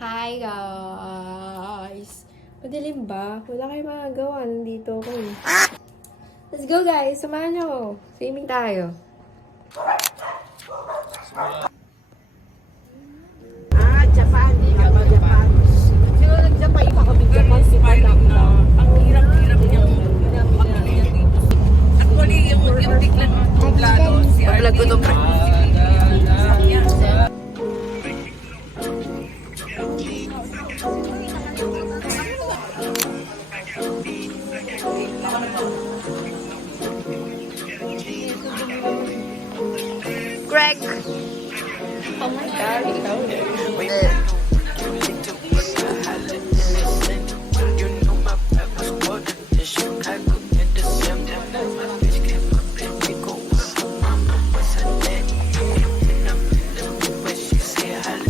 Hi guys! Madilim ba? Wala kayong magagawa. Nandito ako eh. Let's go guys! Samahan niyo ako. Swimming tayo. Japan. Japan. Sino nag-Japan? Japan si Padang na. Ang hirap-hirap niyang dito. Actually, yung tiklan ng plano, si Pag-vlog ko to, pre. Greg! Oh my God, ikaw.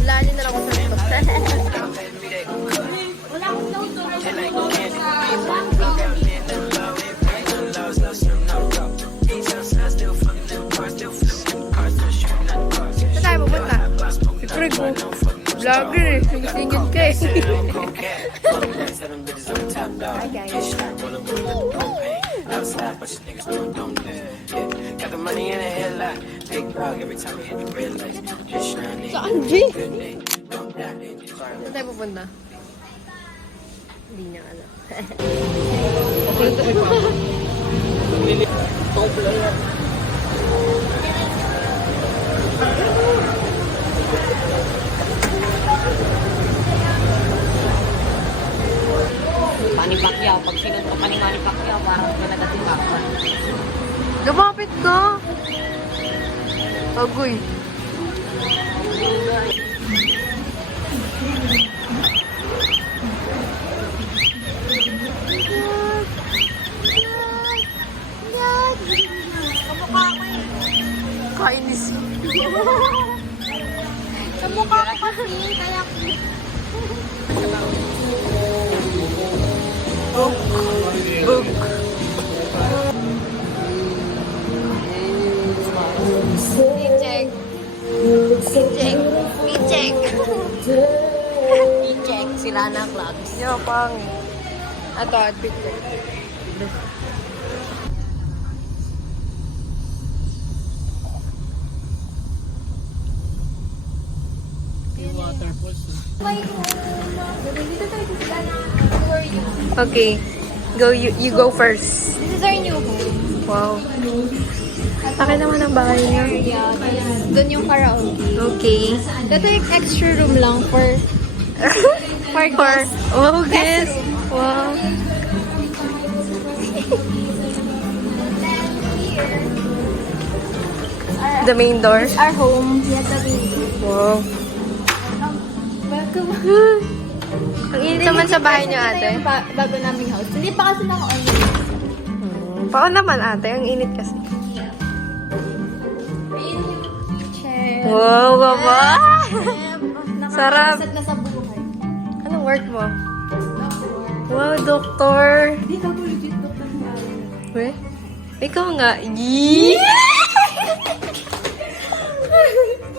Lalo na lang ako sa ito. Saan tayo pupunta? Si Greg mo. Vlogger eh. Singit ka eh. Hi guys. Saan, G? Saan tayo pupunta? Hindi niya alam. Manny Pacquiao. Pag sinunod ka ni Manny Pacquiao, parang nagdating ka. Lumapit ka! Agoy. Kamukha ko eh. Kainis. Kamukha ko kasi, kaya Book. Book. I-check. I-check. I-check. i-check sila na vlogs. Yo, pang. Ato, adbit ko. Okay. Go, you go first. This is our new home. Wow. Akin naman ang bahay niya. Yeah, doon yung karaoke. Okay. Ito yung extra room lang for For, guests. oh, guys. Wow. The main door. our home. Yeah, the main room. Wow. Welcome. Ang init naman sa bahay niyo, Ito ate. yung bago naming house. Hindi pa kasi naka-on. Pao naman, ate. Ang init kasi. Ayun yung chair. Wow, baba. Sarap. Nakakasad na sa buhay. Anong work mo? Wow, doktor. Hindi ka po legit doktor na. Weh? Ikaw nga. Yee!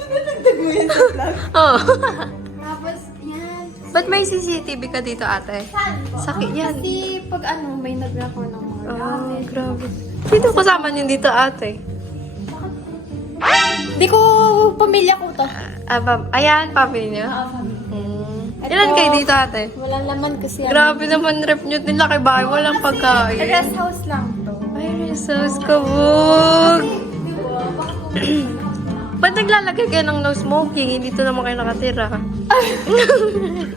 Nagdaguin sa vlog. Oh. Tapos, yan. Ba't may CCTV ka dito, ate? Sakit yan. Kasi pag may nag-record ng mga Oh, gamit. grabe. Sino kasama niyo dito, ate? Hindi ko, pamilya ko to. Ayan, family niyo. Ilan kayo dito, ate? Walang laman kasi. Grabe naman, rep nyo. Nilaki bahay. Walang pagkain. Rest house lang to. Ay, resource kabog. Ba't naglalagay kayo ng no smoking? Hindi to naman kayo nakatira.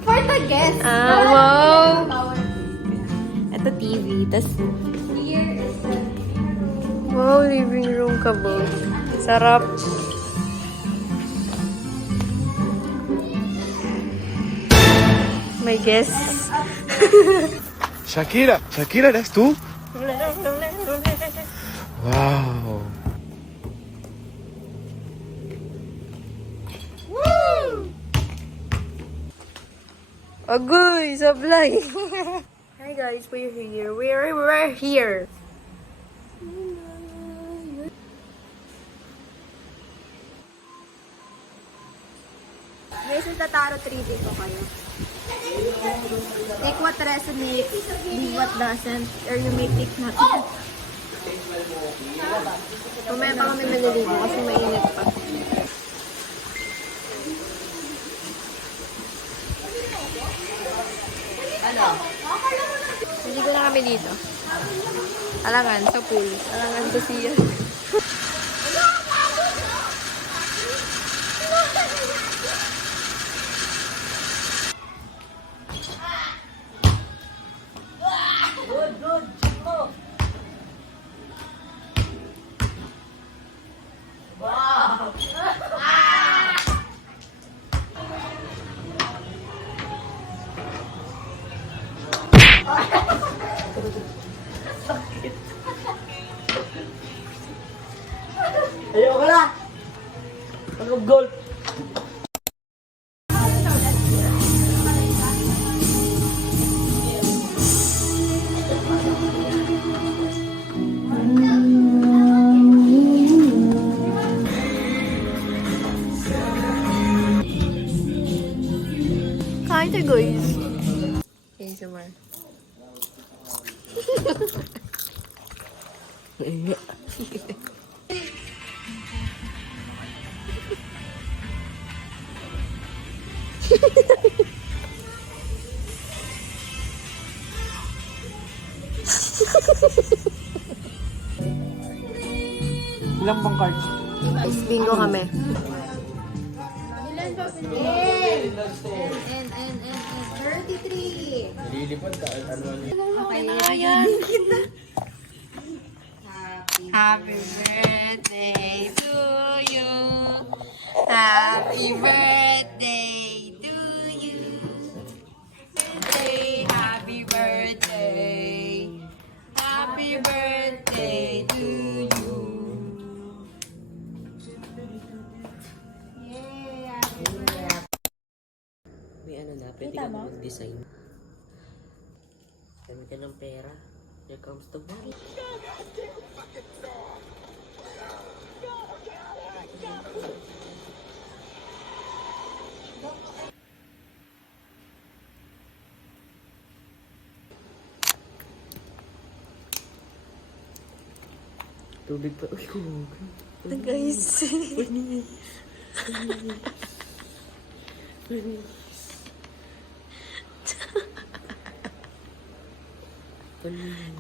For the guests. Ah, wow. Ito TV. Tapos, here is the Wow, living room kabog. Sarap. May guests. Shakira, Shakira, ¿eres tú? Wow. Agoy, sablay. Hi guys, we're here. We're here. Guys, punta tayo tarot reading ko kayo. Take what resonates, leave what doesn't, or you may take nothing. Mamaya pa kami maliligo kasi mainit pa. Nandito na kami dito. Alangan, sa pool. Alangan sa siya. Ayoko na! Ano goal? Kain tayo, guys. ASMR. Ilang bang cards? Guys, bingo kami. And 33. Happy birthday to you. Happy birthday to you. Happy birthday. Happy birthday to you. May ano na, pwede ka na mag-design. Kami ka ng pera. Here comes the money. Tubig pa. Uy, kumog. Guys.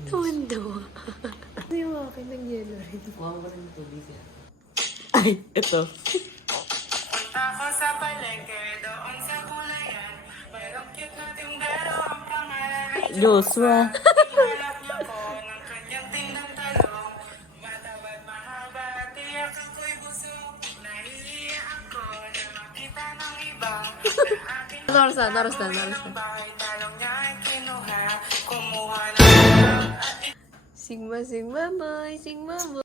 Tuwando. Ano yung akin ng yelo rin? Wow, ka ng tubig. Ay, ito. Ako sa palengke, doon sa gulayan. Mayroong cute na tindero, ang pangalan ay Joshua. Hinalap niya ko ng kanyang tindang talong. Matawad, mahaba, tiyak ako'y busog. Nahihiya ako na makita ng iba. Na aking Oras na. bahay, talong niya ay kinuha. Kumuha na Sigma boy, Sigma boy.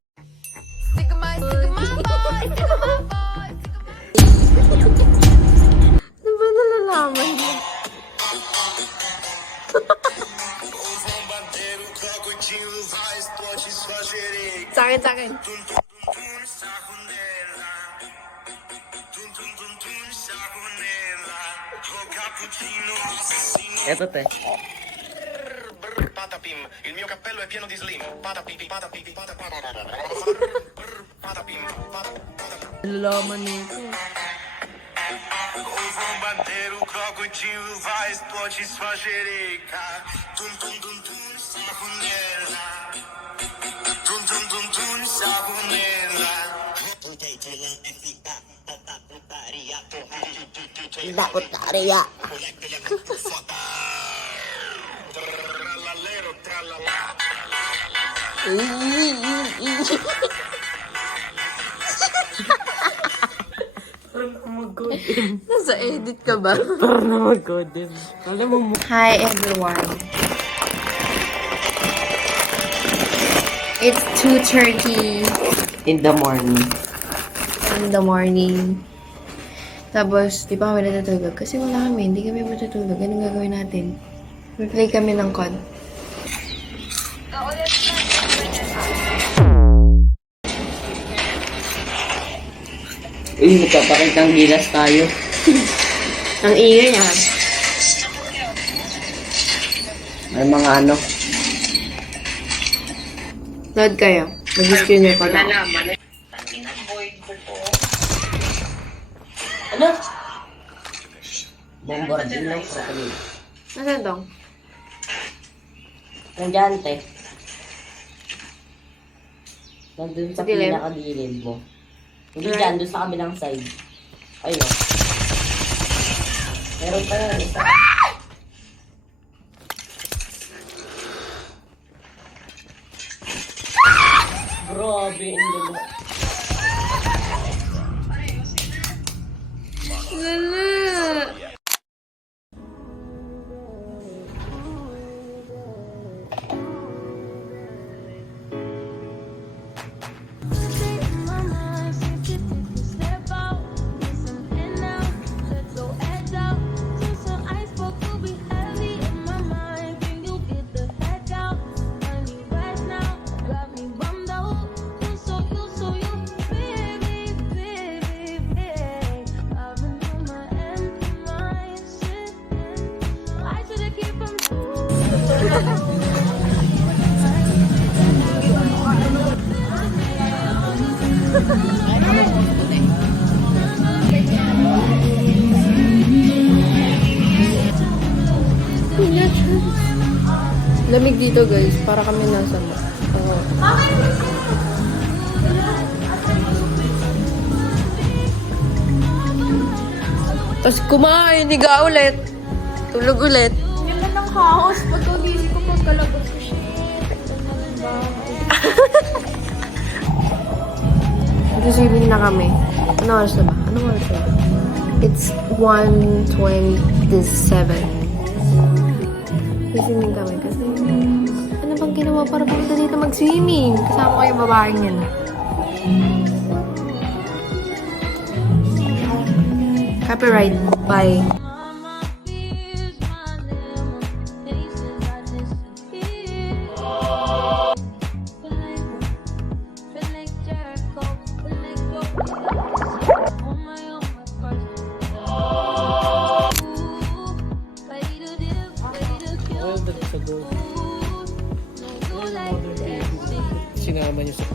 Ano ba nalalaman? Sa akin. Ito, te. Patapim, il mio cappello è pieno di slim. Patapipi, patapipi, patapim, patapim. Nalalaman nito. Ovo bandeiro, crocodilo, vai, explode sua xereca. Tum, tum, tum, tum, safonela. Tum, tum, tum, tum, safonela. Trallallero, trallallà. Nasa edit ka ba? Para na mag-godin. Alam mo, Hi everyone. It's 2:30 in the morning. in the morning. Tapos, di pa kami natutulog. Kasi wala kami, hindi kami matutulog. Anong gagawin natin? Play kami ng COD. Uy, magpapakitang gilas tayo. Ang ingay niya. May mga ano. Load kayo. Mag-screen record ako. Ano? Bombardino, crocodile. Nasaan to? Nandiyan, te. Nandun sa Sa dilim? pinakadilid mo. Hindi dyan, doon sa kabilang side. Ayun. Oh. Meron pa yan. Isa. Grabe, ang lalo. Lala! Lamig dito guys, para kami nasa Tapos kumain, higa ulit. Tulog ulit. Yun lang ng house. Pagkagising ko, pagkalabas ko, shit. Receiving na kami. Ano oras na ba? Anong oras na ba? It's 1:27. Receiving kami kasi ano bang ginawa para pumunta dito mag-swimming? Kasama ko yung babaeng yan. Copyright. Bye. Sinama niyo sa